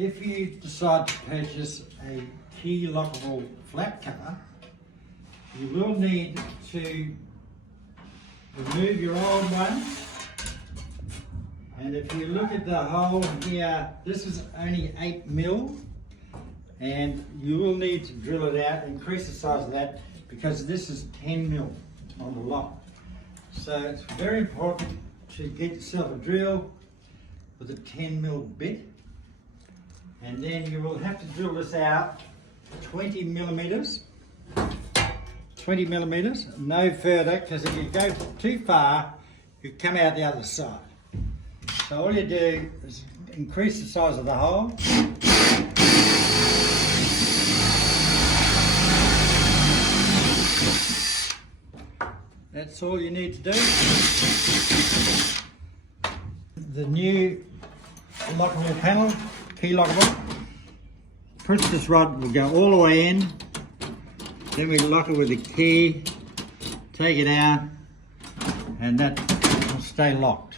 if you decide to purchase a key lockable flap cover, you will need to remove your old one. And if you look at the hole here, this is only 8mm, and you will need to drill it out, increase the size of that, because this is 10mm on the lock. So it's very important to get yourself a drill with a 10mm bit, and then you will have to drill this out 20mm, no further, because if you go too far, you come out the other side. So all you do is increase the size of the hole. That's all you need to do. The new lockable panel, key lockable, princess rod will go all the way in. Then we lock it with a key, take it out, and that will stay locked.